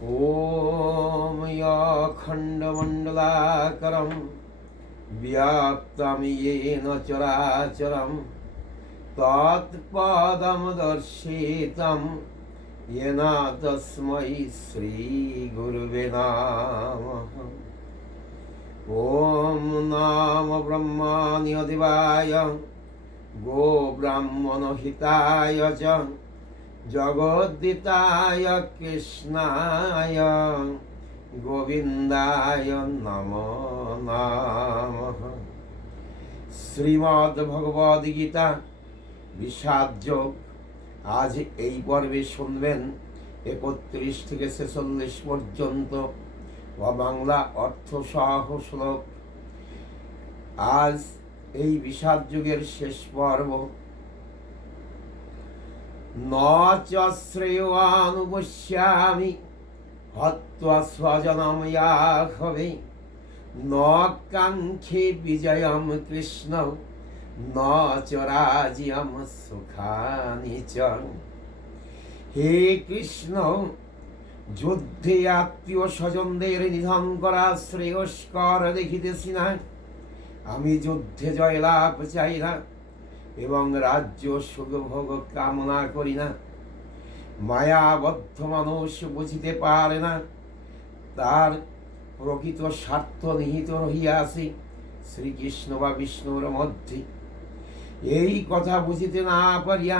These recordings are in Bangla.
ॐ अखण्डमण्डलाकारं व्याप्तं येन चराचरं तत्पदं दर्शितं येन तस्मै श्रीगुरुवे नमः। ॐ नमो ब्रह्मण्यदेवाय गोब्राह्मणहिताय च जगद्दिताय कृष्णाय गोविंदाय नमो नमः। শ্রীমদ্ভগবদ্গীতা বিষাদ যোগ আজ এই পর্বে শুনবেন 31 থেকে 46 পর্যন্ত বাংলা অর্থ সহ শ্লোক। আজ এই বিষাদ যুগের শেষ পর্ব। ন চ শ্রেয়ানুপশ্যামি হত্বা স্বজনম ইয়াহবে ন কাঙ্ক্ষে বিজয়ম কৃষ্ণ ন চ রাজ্যম সুখানি চ। হে কৃষ্ণ, যুদ্ধে আত্মীয় স্বজনদের নিধন করা শ্রেয়স্কর দেখিতেছি না। আমি যুদ্ধে জয়লাভ চাই না এবং রাজ্য সুখভোগ কামনা করি না। মায়াবদ্ধ মানুষ বুঝিতে পারে না তার প্রকৃত স্বার্থ নিহিত রহিয়াছে শ্রীকৃষ্ণ বা বিষ্ণুর মধ্যে। এই কথা বুঝিতে না পারিয়া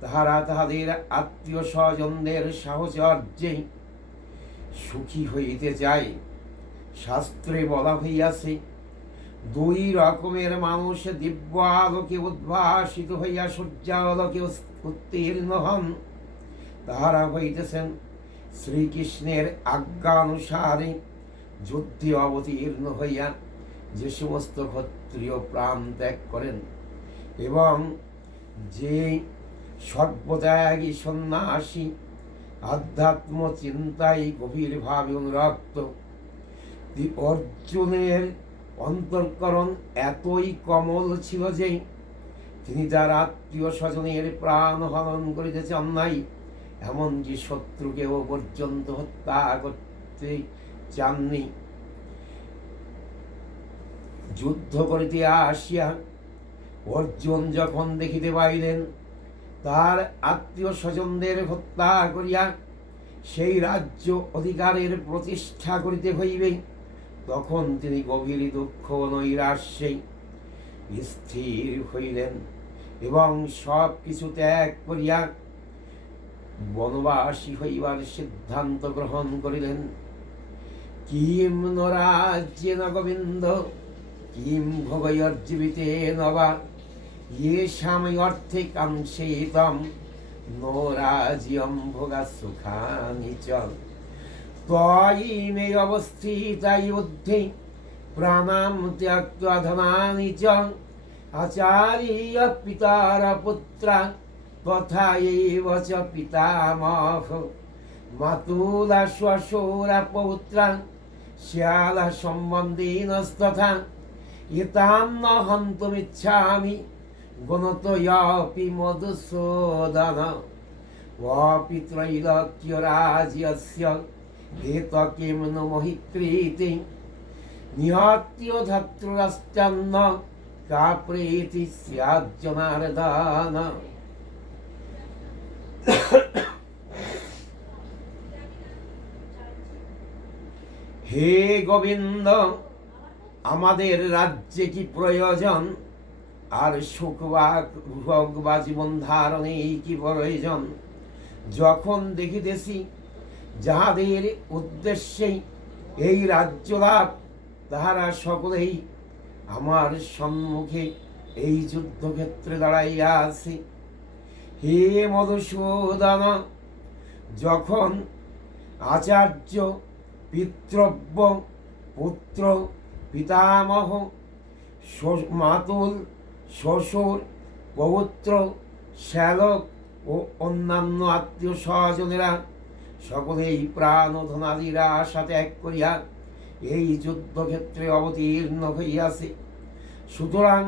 তাহারা তাহাদের আত্মীয় স্বজনদের সাহচর্যে সুখী হইতে চায়। শাস্ত্রে বলা হইয়াছে, দুই রকমের মানুষ দিব্য আলোকে উদ্ভাসিত হইয়া সূর্যালোকে উত্তীর্ণ হন। তাহারা হইতেছেন শ্রীকৃষ্ণের আজ্ঞানুসারে যুদ্ধে অবতীর্ণ হইয়া যে সমস্ত ক্ষত্রিয় প্রাণ ত্যাগ করেন এবং যে সর্বত্যাগী সন্ন্যাসী আধ্যাত্ম চিন্তায় গভীরভাবে অনুরক্ত। অর্জুনের অন্তঃকরণ এতই কমল ছিল যে তিনি তার আত্মীয় স্বজনের প্রাণ হরণ করিতে চান নাই, এমনকি শত্রুকেও পর্যন্ত হত্যা করতে চাননি। যুদ্ধ করিতে আসিয়া অর্জুন যখন দেখিতে পাইলেন তার আত্মীয় স্বজনদের হত্যা করিয়া সেই রাজ্য অধিকারের প্রতিষ্ঠা করিতে হইবে, তখন তিনি গভীর দুঃখ নৈরাশ্যে স্থির হইলেন এবং সব কিছু ত্যাগ করিয়া বনবাসী হইবার সিদ্ধান্ত গ্রহণ করিলেন। কিম ন রাজ্যেন গোবিন্দ কিম ভোগৈর্জীবিতেন বা येषां अर्थे कांक्षितं नो राज्यं भोगा सुखानि च। त्वयि मे अवस्थिता युद्धे प्राणां त्यक्त्वा धनानि च आचार्य पितार पुत्रा तथा एव च पितामह मातुला श्वशुरा पौत्रा श्याला सम्बन्धिनस्तथा एतां न हन्तुमिच्छामि गुणतोऽपि मधुसूदन वापि त्रैलोक्यराज्यस्य हेतकिं नु महित्रीति निहत्य धर्तृराष्ट्रन्न का प्रीति स्यात् जनार्दन। হে গোবিন্দ, আমাদের রাজ্যে কি প্রয়োজন? আর সুখ বা জীবন ধারণে কি প্রয়োজন? যখন দেখিতেছি যাহাদের উদ্দেশ্যে এই রাজ্য লাভ, তাহারা সকলেই আমার সম্মুখে এই যুদ্ধক্ষেত্রে দাঁড়াইয়া আছে। হে মধুসূদন, যখন আচার্য পিতৃব্য পুত্র পিতামহ মাতুল শ্বশুর পৌত্র শ্যালক ও অন্যান্য আত্মীয় স্বজনেরা সকলেই প্রাণ ও ধনাদিরা আশা ত্যাগ করিয়া এই যুদ্ধক্ষেত্রে অবতীর্ণ হইয়াছে। সুতরাং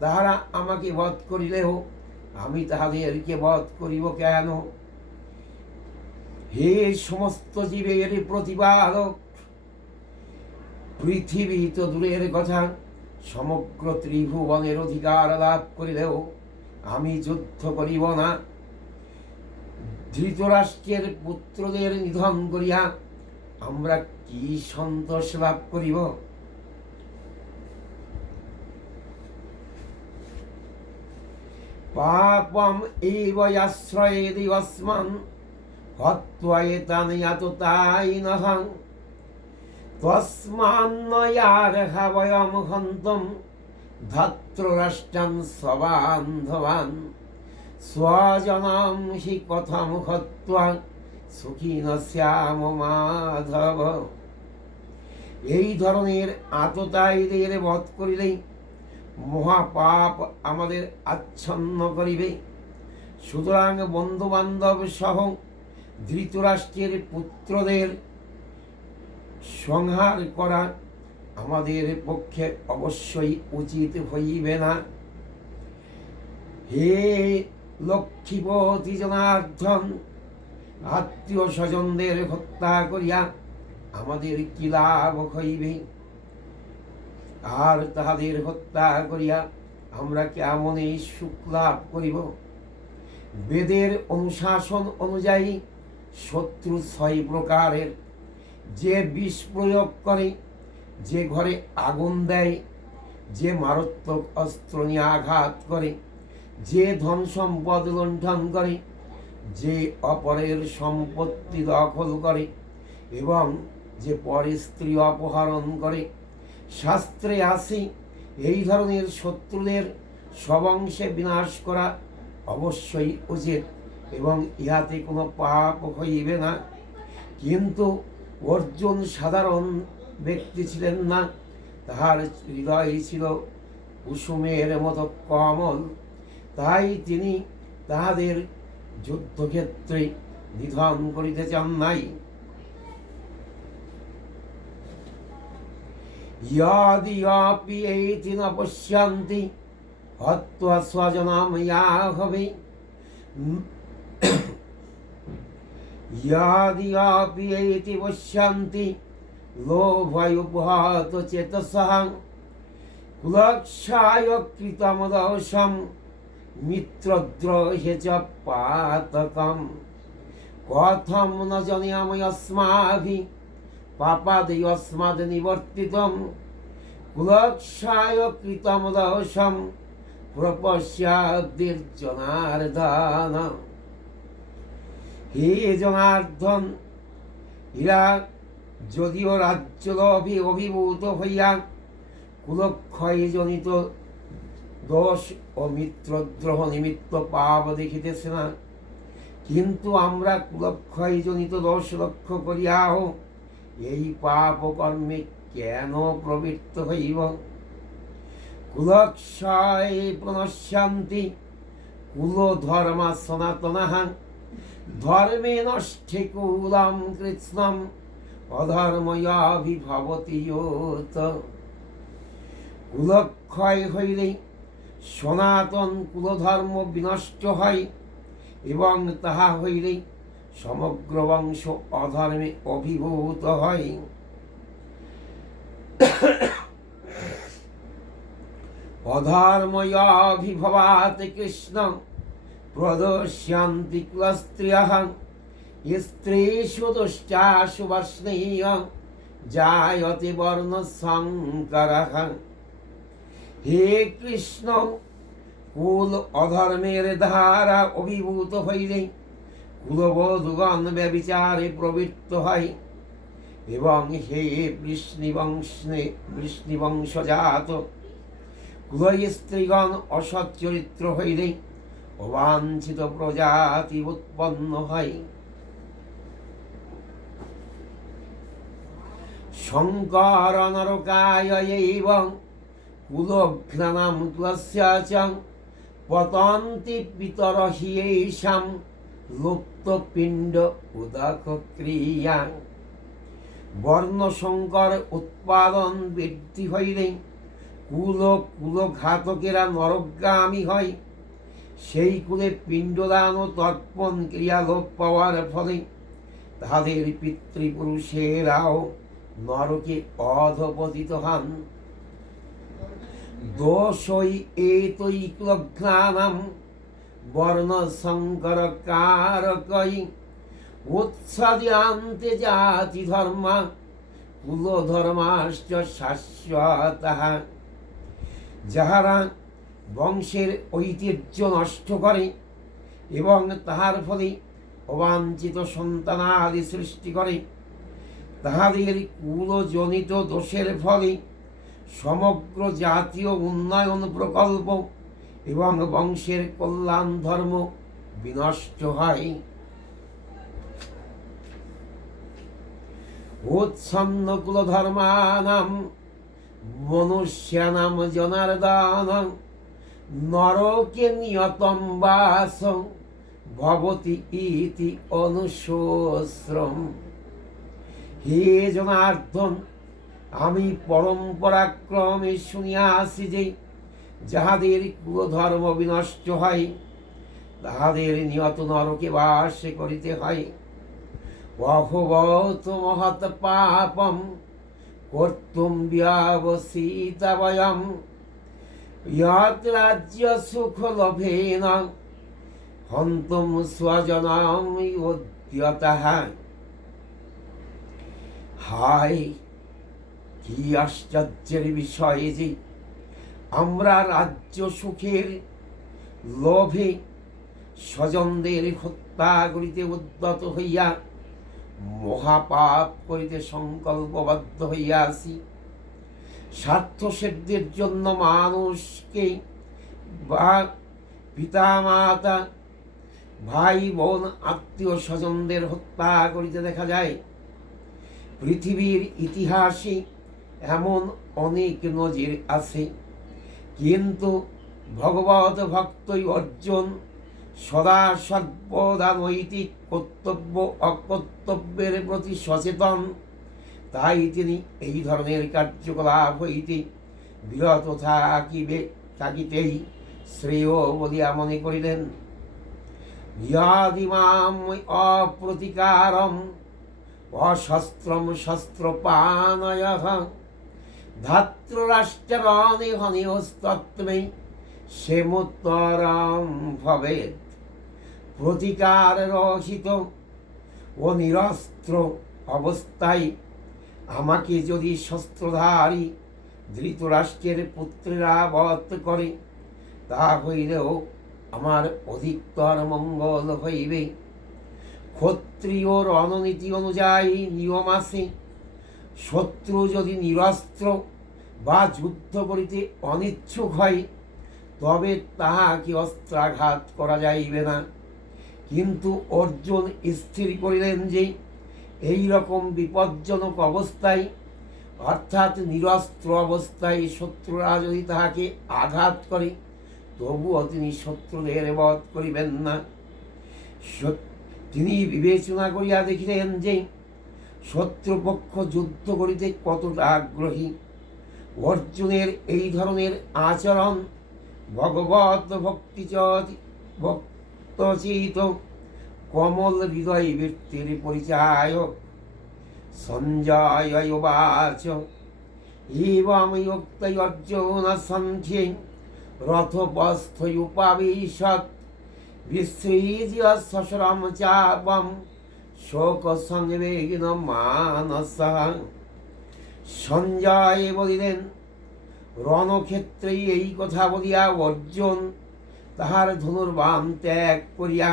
তাহারা আমাকে বধ করিলেও আমি তাহাদেরকে বধ করিব কেন? হে সমস্ত জীবের প্রতিপালক, পৃথিবী তো দূরের কথা, সমগ্র ত্রিভুবনের অধিকার লাভ করিলেও আমি যুদ্ধ করিব না। ধৃতরাষ্ট্রের পুত্রদের নিধন করিয়া আমরা কি সন্তোষ লাভ করিব? পাপম এব আশ্রয়েদি অস্মান হত্বা এতান ইয়াততাইনঃ তস্মান্নয়ার্হা বয়ম হন্তম ধাত্ররাষ্ট্রান সবান্ধবান স্বজনম হি কথম হত্বা সুখীন শ্যাম মাধব। এই ধরনের আততায়ীদের বধ করিলেই মহাপাপ আমাদের আচ্ছন্ন করিবে। সুতরাং বন্ধু বান্ধব সহ ধৃতরাষ্ট্রের পুত্রদের সংহার করা আমাদের পক্ষে অবশ্যই উচিত হইবে না। হে লক্ষ্মীপতি জনার্দন, আত্মীয় স্বজনদের হত্যা করিয়া আমাদের কি লাভ হইবে? আর তাহাদের হত্যা করিয়া আমরা কেমন এই সুখ লাভ করিব? বেদের অনুশাসন অনুযায়ী শত্রু 6 প্রকারের। যে বিষ প্রয়োগ করে, যে ঘরে আগুন দেয়, যে মারাত্মক অস্ত্র নিয়ে আঘাত করে, যে ধন সম্পদ লুণ্ঠন করে, যে অপরের সম্পত্তি দখল করে এবং যে পরের স্ত্রী অপহরণ করে, শাস্ত্রে আছে এই ধরনের শত্রুদের সবংশে বিনাশ করা অবশ্যই উচিত এবং ইহাতে কোনো পাপ হইবে না। কিন্তু অর্জুন সাধারণ ব্যক্তি ছিলেন না, তাহার হৃদয় ছিল কুসুমের মতো কমল, তাই তিনি তাহাদের যুদ্ধক্ষেত্রে নিধন করিতে চান নাই। ইয়াদি এইতি ন পশ্যন্তি হত্বা স্বজনম ইয়াহবে ইয়াদি এইতি পশ্যন্তি লোভয়োপহত চেতসঃ কুলক্ষায় কৃতম দোষম মিত্রদ্রোহে চ পাতকম কথম ন জনয়াম যস্মাভি পাপাদয়স্মাদ নিবর্তিতম কুলক্ষায় কৃতম দোষম প্রপশ্যাদ্বির্জনার্দন। হে জনার্দন, ইরা যদিও রাজ্যলোভে অভিভূত হইয়া কুলক্ষয় জনিত দোষ ও মিত্রদ্রোহ নিমিত্ত পাপ দেখিতেছে না, কিন্তু আমরা কুলক্ষয় জনিত দোষ লক্ষ্য করিয়াও এই পাপ কর্মে কেন প্রবৃত্ত হইব? কুলক্ষয় প্রণশ্যান্তি কুল ধর্মা সনাতনঃ ধর্মে নষ্ঠে কুলম কৃষ্ণম অধর্ময়াভিভবতি ইয়ত। কুলক্ষয় হইলে সনাতন কুলধর্ম বিনষ্ট হয় এবং তাহা হইলে সমগ্র বংশ অধর্মে অভিভূত হয়। অধর্ময়াভিভবাত কৃষ্ণ প্রদর্শয়ন্তি কুলস্ত্রিয়ঃ স্ত্রীষু দুষ্টাসু বর্ষ্ণেয় জায়তে বর্ণ সংকরঃ। হে কৃষ্ণ, কুল অধর্মের দ্বারা অভিভূত হইলে কুলবধূগণ ব্যভিচারে প্রবৃত্ত হয় এবং হে বৃষ্ণিবংশজাত কুল স্ত্রীগণ অসৎ চরিত্র হইলে অবাঞ্ছিত প্রজাতি উৎপন্ন হয়। শঙ্কর নরকায় এবং কুলঘ্নানাম কুলস্য চ পতন্তি পিতর হিয়েষাম লুপ্ত পিণ্ড উদক ক্রিয়া। বর্ণশঙ্কর উৎপাদন বৃদ্ধি হইলে কুলঘাতকেরা নরকগামী হয়। সেই কুলে পিণ্ডদান ও তর্পণ ক্রিয়া লোপ পাওয়ার ফলে তাহাদের পিতৃপুরুষেরাও নরকে অধপতিত হন। দোষই এতই ক্লঘ্নানাম বর্ণ সংকর কারকই উৎসাদিয়ান্তে জাতি ধর্মা কুল ধর্মাশ্চ শাশ্বতঃ। যাহারা বংশের ঐতিহ্য নষ্ট করে এবং তাহার ফলে অবাঞ্ছিত সন্তানাদি সৃষ্টি করে, তাহাদের কুলজনিত দোষের ফলে সমগ্র জাতীয় উন্নয়ন প্রকল্প এবং বংশের কল্যাণ ধর্ম বিনষ্ট হয়। উৎসন্ন কুলধর্মানাম মনুষ্যানাম জনার্দন নরকে নিয়তম বাস ভবতি ইতি অনুশোশ্রম। হে জনার্দন, আমি পরম্পরাক্রমে শুনিয়াছি যে যাহাদের কুলধর্ম বিনষ্ট হয় তাহাদের নিয়ত নরকে বাস করিতে হয়। অহবত মহৎ পাপম কর্তুম ব্যবসিতা বয়ম ইয়ৎ রাজ্য সুখ লোভেন হন্তুম স্বজনম উদ্যতঃ। হায়, কি আশ্চর্যের বিষয় যে আমরা রাজ্য সুখের লোভে স্বজনদের হত্যা করিতে উদ্যত হইয়া মহাপাপ করিতে সংকল্পবদ্ধ হইয়াছি। স্বার্থসিদ্ধির জন্য মানুষকে বা পিতা মাতা ভাই বোন আত্মীয় স্বজনদের হত্যা করিতে দেখা যায়। পৃথিবীর ইতিহাসে এমন অনেক নজির আছে, কিন্তু ভগবত ভক্তই অর্জুন সদা সর্বদা নৈতিক কর্তব্য অকর্তব্যের প্রতি সচেতন। তাই তিনি এই ধরনের কার্যকলাপ হইতে বিরত থাকিতেই শ্রেয় বলিয়া মনে করিলেন। ইয়াদিমাম অপ্রতিকারম অশস্ত্রম শস্ত্রপানয়ঃ ধাত্ররাষ্ট্ররণে হনিহস্তত্মে সেমুত্তরম ভবেৎ। প্রতিকার রহিত ও নিরস্ত্র অবস্থায় আমাকে যদি শস্ত্রধারী ধৃতরাষ্ট্রের পুত্রেরা বধ করে, তা হইলেও আমার অধিকতর মঙ্গল হইবে। ক্ষত্রিয় রণনীতি অনুযায়ী নিয়ম আছে, শত্রু যদি নিরস্ত্র বা যুদ্ধ করিতে অনিচ্ছুক হয় তবে তাহাকে অস্ত্রাঘাত করা যাইবে না। কিন্তু অর্জুন স্থির করিলেন যে এই রকম বিপজ্জনক অবস্থায়, অর্থাৎ নিরস্ত্র অবস্থায় শত্রুরা যদি তাহাকে আঘাত করে তবুও তিনি শত্রুদের বধ করিবেন না। তিনি বিবেচনা করিয়া দেখিলেন যে শত্রুপক্ষ যুদ্ধ করিতে কতটা আগ্রহী। অর্জুনের এই ধরনের আচরণ ভগবত ভক্তচিত কমল হৃদয় ব্যক্তির পরিচায়ক। সঞ্জয় উবাচ এবং উক্তৈ অর্জুন সন্ধ্যে রথোপস্থোপবিশৎ বিসৃজ্য সশরম চাপম শোক সংবেগিন মানসঃ। সঞ্জয় বলিলেন, রণক্ষেত্রে এই কথা বলিয়া অর্জুন তাহার ধনুর্বাণ ত্যাগ করিয়া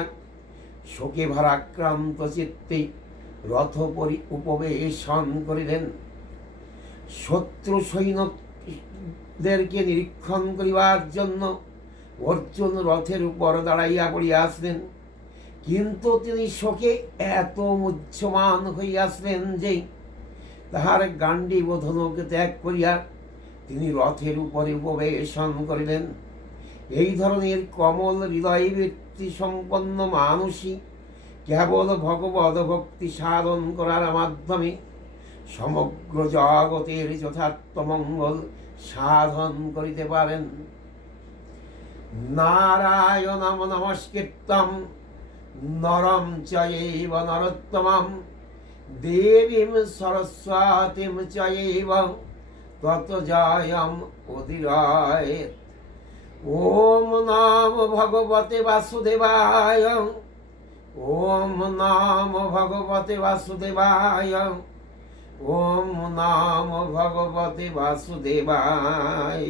শোকে ভারাক্রান্ত চিত্তে রথ উপবেশন করিলেন। শত্রু সৈন্যদেরকে নিরীক্ষণ করিবার জন্য অর্জুন রথের উপর দাঁড়াইয়া পড়িয়াছিলেন, কিন্তু তিনি শোকে এত মুহ্যমান হইয়াছিলেন যে তাহার গাণ্ডীব ধনুক ত্যাগ করিয়া তিনি রথের উপরে উপবেশন করিলেন। এই ধরনের কমল হৃদয় ব্যক্তি সম্পন্ন মানুষই কেবল ভগবদ ভক্তি সাধন করার মাধ্যমে সমগ্র জগতের যথার্থ মঙ্গল সাধন করিতে পারেন। নারায়ণম নমস্কৃত্যং নরম চৈব নরোত্তমম দেবীম সরস্বতীম চৈব তত জয়ম উদিরয়। ওম নমো ভগবতে বাসুদেবায়। ওম নমো ভগবতে বাসুদেবায়। ওম নমো ভগবতে বাসুদেবায়।